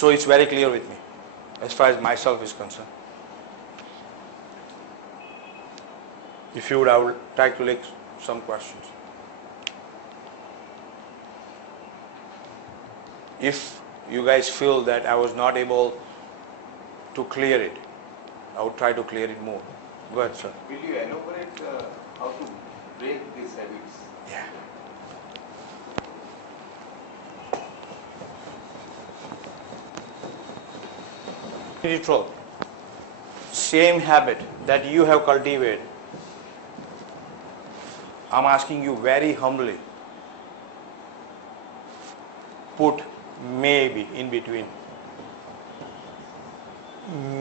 So it's very clear with me as far as myself is concerned. If you would, I would try to take some questions. If you guys feel that I was not able to clear it, I would try to clear it more. Go ahead, sir. Will you elaborate how to break these habits? Yeah. Neutral. Same habit that you have cultivated. I'm asking you very humbly. Put maybe in between.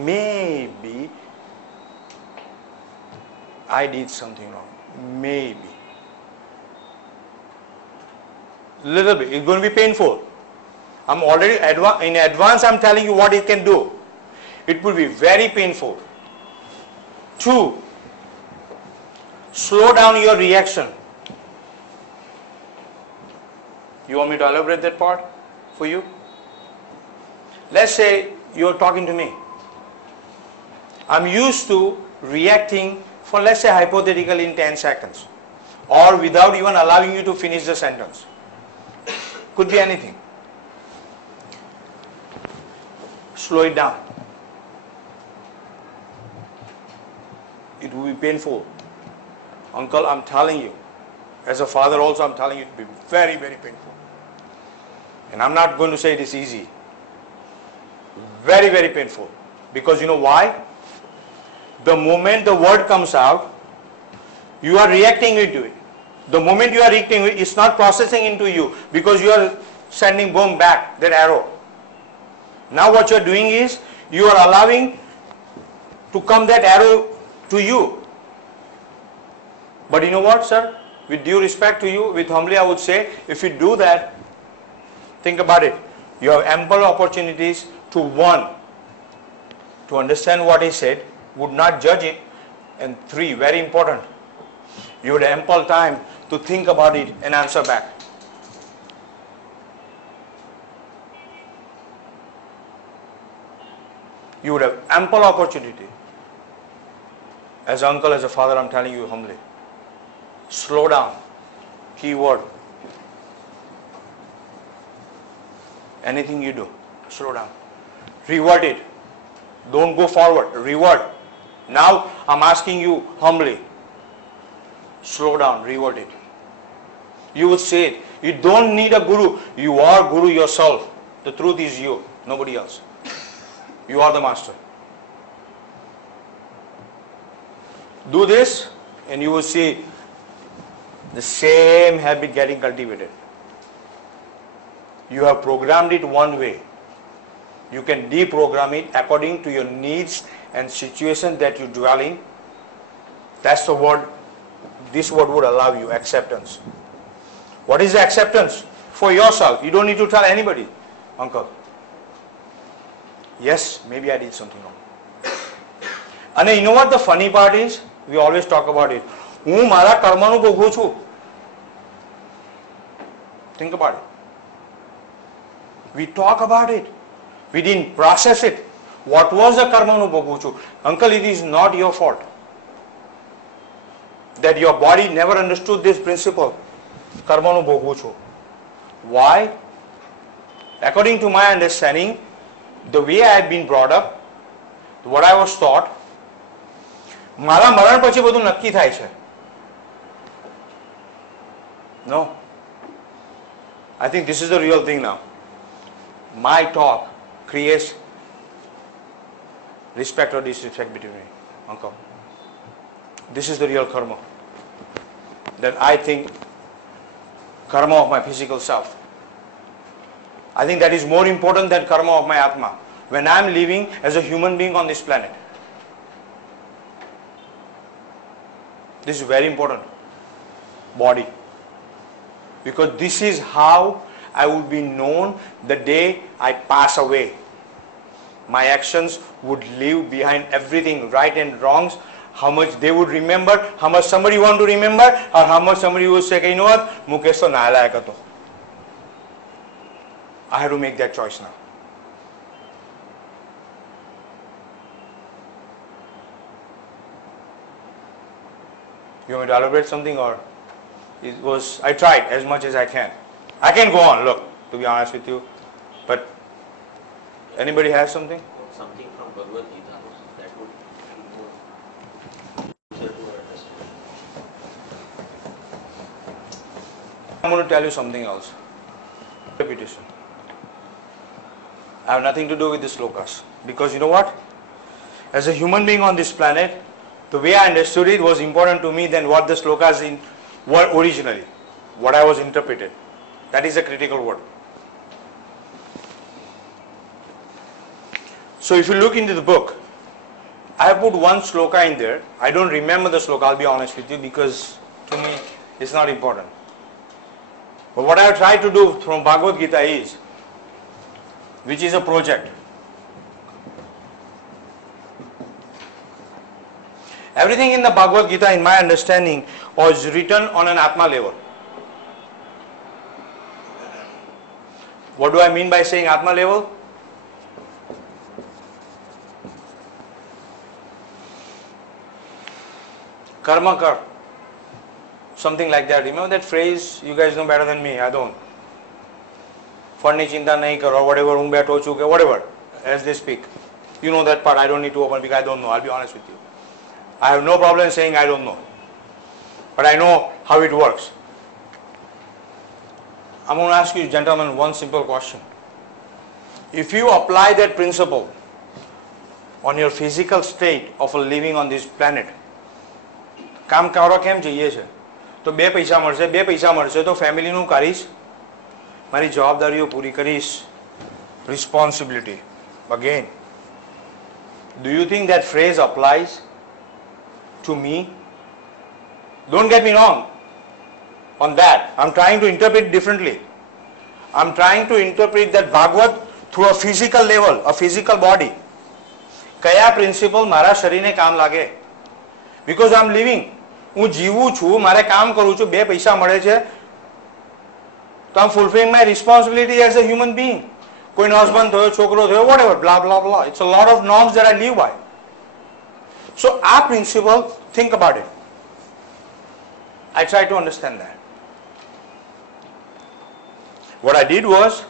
Maybe I did something wrong. Maybe. Little bit. It's going to be painful. I'm already in advance. I'm telling you what it can do. It will be very painful. 2. Slow down your reaction. You want me to elaborate that part for you? Let's say you're talking to me. I'm used to reacting for, let's say, hypothetically in 10 seconds or without even allowing you to finish the sentence. Could be anything. Slow it down. It will be painful. Uncle, I'm telling you, as a father also, I'm telling you, it will be very, very painful. And I'm not going to say it is easy. Very, very painful. Because you know why? The moment the word comes out, you are reacting into it. The moment you are reacting, it's not processing into you because you are sending boom back, that arrow. Now what you are doing is, you are allowing to come that arrow to you. But you know what, sir? With due respect to you, with humbly I would say, if you do that, think about it. You have ample opportunities to, 1, to understand what he said, would not judge it, and 3, very important, you would have ample time to think about it and answer back. You would have ample opportunity. As an uncle, as a father, I'm telling you humbly. Slow down. Key word. Anything you do, slow down. Revert it. Don't go forward. Revert. Now, I'm asking you humbly. Slow down. Revert it. You would say it. You don't need a guru. You are guru yourself. The truth is you. Nobody else. You are the master. Do this and you will see the same habit getting cultivated. You have programmed it one way. You can deprogram it according to your needs and situation that you dwell in. That's the word, this word would allow you, acceptance. What is the acceptance? For yourself. You don't need to tell anybody. Uncle, yes, maybe I did something wrong. And you know what the funny part is? We always talk about it. હું મારા કર્મનું ભોગવું છું. Think about it. We talk about it. We didn't process it. What was the કર્મનું ભોગવું છું? Uncle, it is not your fault that your body never understood this principle. કર્મનું ભોગવું છું. Why? According to my understanding, the way I had been brought up, what I was taught, મારા મરણ પછી બધું નક્કી થાય છે. No. I think this is the real thing now. My talk creates respect or disrespect between me. Uncle, this is the real karma. That I think karma of my physical self. I think that is more important than karma of my Atma. When I am living as a human being on this planet. This is very important. Body. Because this is how I will be known the day I pass away. My actions would leave behind everything, right and wrongs, how much they would remember, how much somebody want to remember, or how much somebody will say, you know what, Mukesh to nalayak hato. I have to make that choice now. You want me to elaborate something, or I tried as much as I can. I can go on, look, to be honest with you. But anybody has something? Something from Bhagavad Gita that would be more closer to our understanding. I'm going to tell you something else. Repetition. I have nothing to do with the slokas. Because you know what? As a human being on this planet, the way I understood it was important to me than what the slokas were originally. What I was interpreted. That is a critical word. So if you look into the book, I have put one sloka in there. I don't remember the sloka, I'll be honest with you, because to me it's not important. But what I have tried to do from Bhagavad Gita is, which is a project. Everything in the Bhagavad Gita, in my understanding, was written on an Atma level. What do I mean by saying Atma level? Karma kar. Something like that. Remember that phrase? You guys know better than me. I don't. Fani chinta nahi karo, whatever, beto chuke, whatever, as they speak. You know that part. I don't need to open because I don't know. I'll be honest with you. I have no problem saying I don't know. But I know how it works. I'm going to ask you, gentlemen, one simple question. If you apply that principle on your physical state of living on this planet, કામ કરવા કેમ જઈએ છે? તો બે પૈસા મળશે તો ફેમિલીનું કરીશ, મારી જવાબદારીઓ પૂરી કરીશ. Responsibility. Again, do you think that phrase applies to me? Don't get me wrong on that. I'm trying to interpret it differently. I'm trying to interpret that Bhagavad through a physical level, a physical body. કયા principal મારા શરીરને કામ લાગે? Because I'm living. હું જીવું છું, મારે કામ કરું છું, બે પૈસા મળે છે, તો I'm fulfilling my responsibility as a human being. કોઈનો husband થયો, છોકરો થયો, whatever, blah, blah, blah. It's a lot of norms that I live by. So our principle, think about it. I try to understand that. What I did was,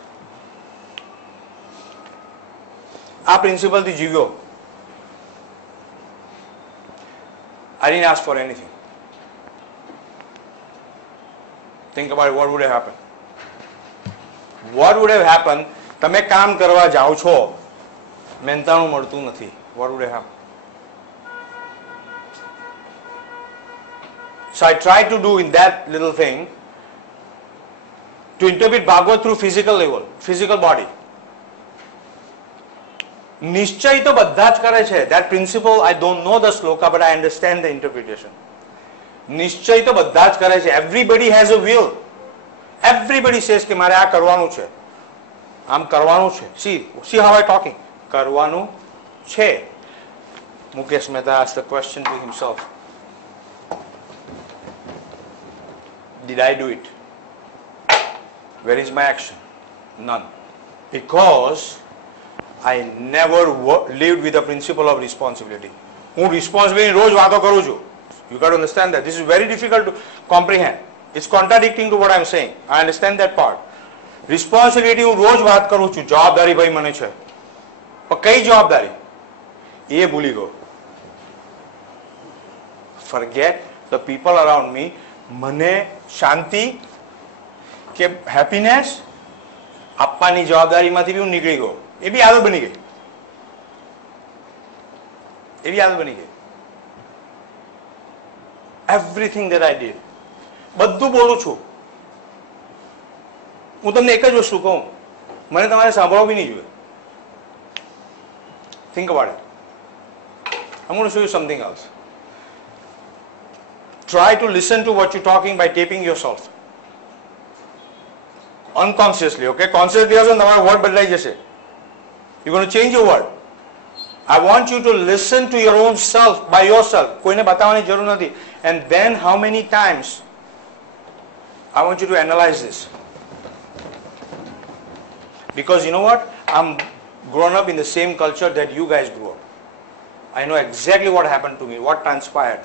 our principle થી જીવ્યો. I didn't ask for anything. Think about it, what would have happened? What would have happened? તમે કામ કરવા જાઓ છો, મહેનતાણું મળતું નથી. What would have happened? So I tried to do in that little thing to interpret Bhagavad through physical level, physical body. નિશ્ચય તો બધા જ કરે છે. That principle, I don't know the sloka, but I understand the interpretation. નિશ્ચય તો બધા જ કરે છે. Everybody has a will. Everybody says કે મારે આ કરવાનું છે, આમ કરવાનું છે. See how I talking? કરવાનું છે. Mukesh Mehta asked the question to himself. Did I do it? Where is my action? None. Because I never lived with the principle of responsibility. હું responsibility રોજ વાતો કરું છું. You got to understand that. This is very difficult to comprehend. It's contradicting to what I'm saying. I understand that part. Responsibility હું રોજ વાત કરું છું. જવાબદારી ભાઈ મને છે. પણ કઈ જવાબદારી? એ ભૂલી ગયો. Forget the people around me. મને શાંતિ કે હેપીનેસ આપવાની જવાબદારીમાંથી બી હું નીકળી ગયો. એ બી આદત બની ગઈ. એ બી આદત બની ગઈ. Everything that I did, બધું બોલું છું. હું તમને એક જ વસ્તુ કહું, મને તમારે સાંભળવું બી નહીં જોઈએ. Think about it. I'm going to show you something else. Try to listen to what you're talking by taping yourself. Unconsciously, okay? Consciously also તમારો word બદલાઈ જશે. You're going to change your word. I want you to listen to your own self by yourself. કોઈને બતાવવાની જરૂર નથી. And then how many times? I want you to analyze this. Because you know what? I'm grown up in the same culture that you guys grew up. I know exactly what happened to me, what transpired.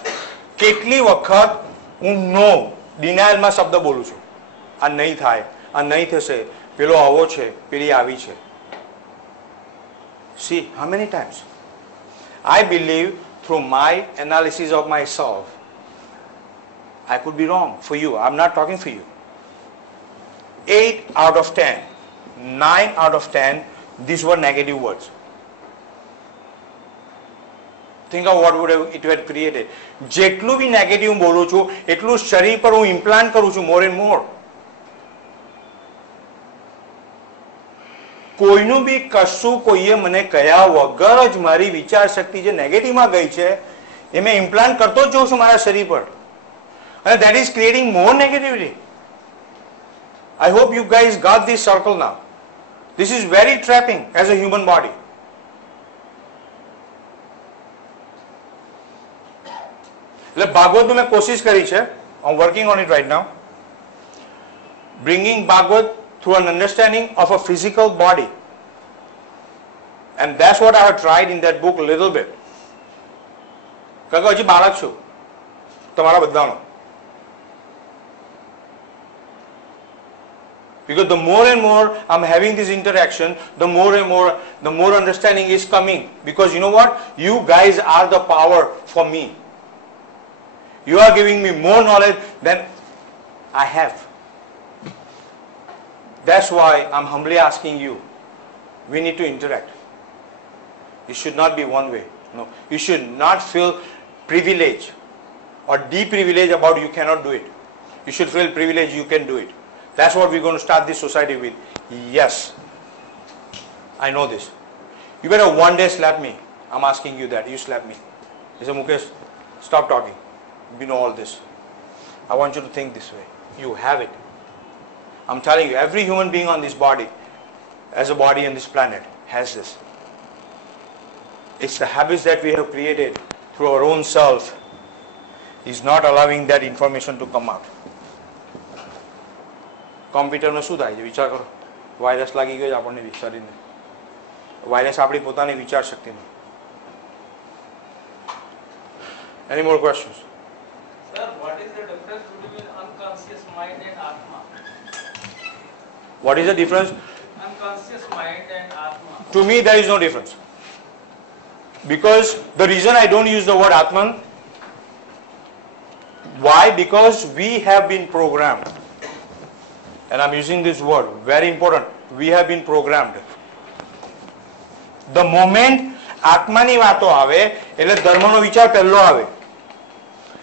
કેટલી વખત હું નો ડિનાયલમાં શબ્દ બોલું છું. આ નહીં થાય, આ નહીં થશે, પેલો આવો છે, પેલી આવી છે. See how many times I believe through my analysis of myself. I could be wrong for you. I'm not talking for you. 8 out of 10, 9 out of 10, these were negative words. Think of what would have it had created. જેટલું બી negative બોલું છું એટલું શરીર પર હું implant કરું છું more and more. કોઈનું બી કશું કોઈએ મને કહ્યા વગર જ મારી વિચાર શક્તિ જે નેગેટિવમાં ગઈ છે એ મેં ઇમ્પ્લાન્ટ કરતો જ જોઉં છું મારા શરીર પર, અને that is creating more negativity. I hope you guys got this circle now. This is very trapping as a human body. એટલે ભાગવતનું મેં કોશિશ કરી છે. I'm working on it right now. Bringing Bhagavad through an understanding of a physical body. And that's what I have tried in that book a little bit. કારણ કે હજી બાળક છું તમારા બધાનો. Because the more and more I'm having this interaction, the more and more, the more understanding is coming. Because you know what? You guys are the power for me. You are giving me more knowledge than I have. That's why I'm humbly asking you, we need to interact. It should not be one way. No, you should not feel privilege or deprivilege about you cannot do it. You should feel privilege you can do it. That's what we're going to start this society with. Yes, I know this. You better one day slap me. I'm asking you that. You slap me. He said, Mukesh, stop talking. We know all this. I want you to think this way. You have it. I'm telling you, every human being on this body, as a body on this planet, has this. It's the habits that we have created through our own self is not allowing that information to come out. કોમ્પ્યુટરનો શું થાય છે વિચાર કરો. Virus લાગી ગયો આપણને શરીરને. Virus આપણી પોતાની વિચાર શક્તિનો. Any more questions? Sir, what is the difference between unconscious mind and Atma? What is the difference? Unconscious mind and Atma. To me, there is no difference. Because the reason I don't use the word Atman, why? Because we have been programmed. And I'm using this word, very important. We have been programmed. The moment આત્માની વાતો આવે એટલે ધર્મનો વિચાર પહેલો આવે.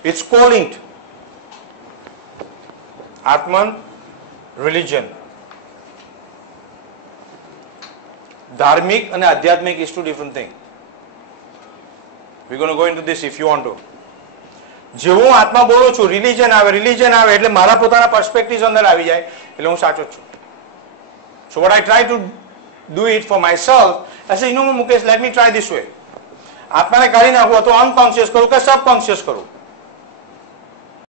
It's co-linked. Atman, religion. ધાર્મિક અને આધ્યાત્મિક is two different things. We're going to go into this if you want to. જેવું આત્મા બોલું છું, રિલિજન આવે એટલે મારા પોતાના પર્સપેક્ટિવ્સ અંદર આવી જાય એટલે હું સાચો છું. So what I try to do it for myself, I say, you know, Mukesh, let me try this way. આત્માને કાઢી નાખવું તો અનકોન્શિયસ કરું કે સબકોન્શિયસ કરું.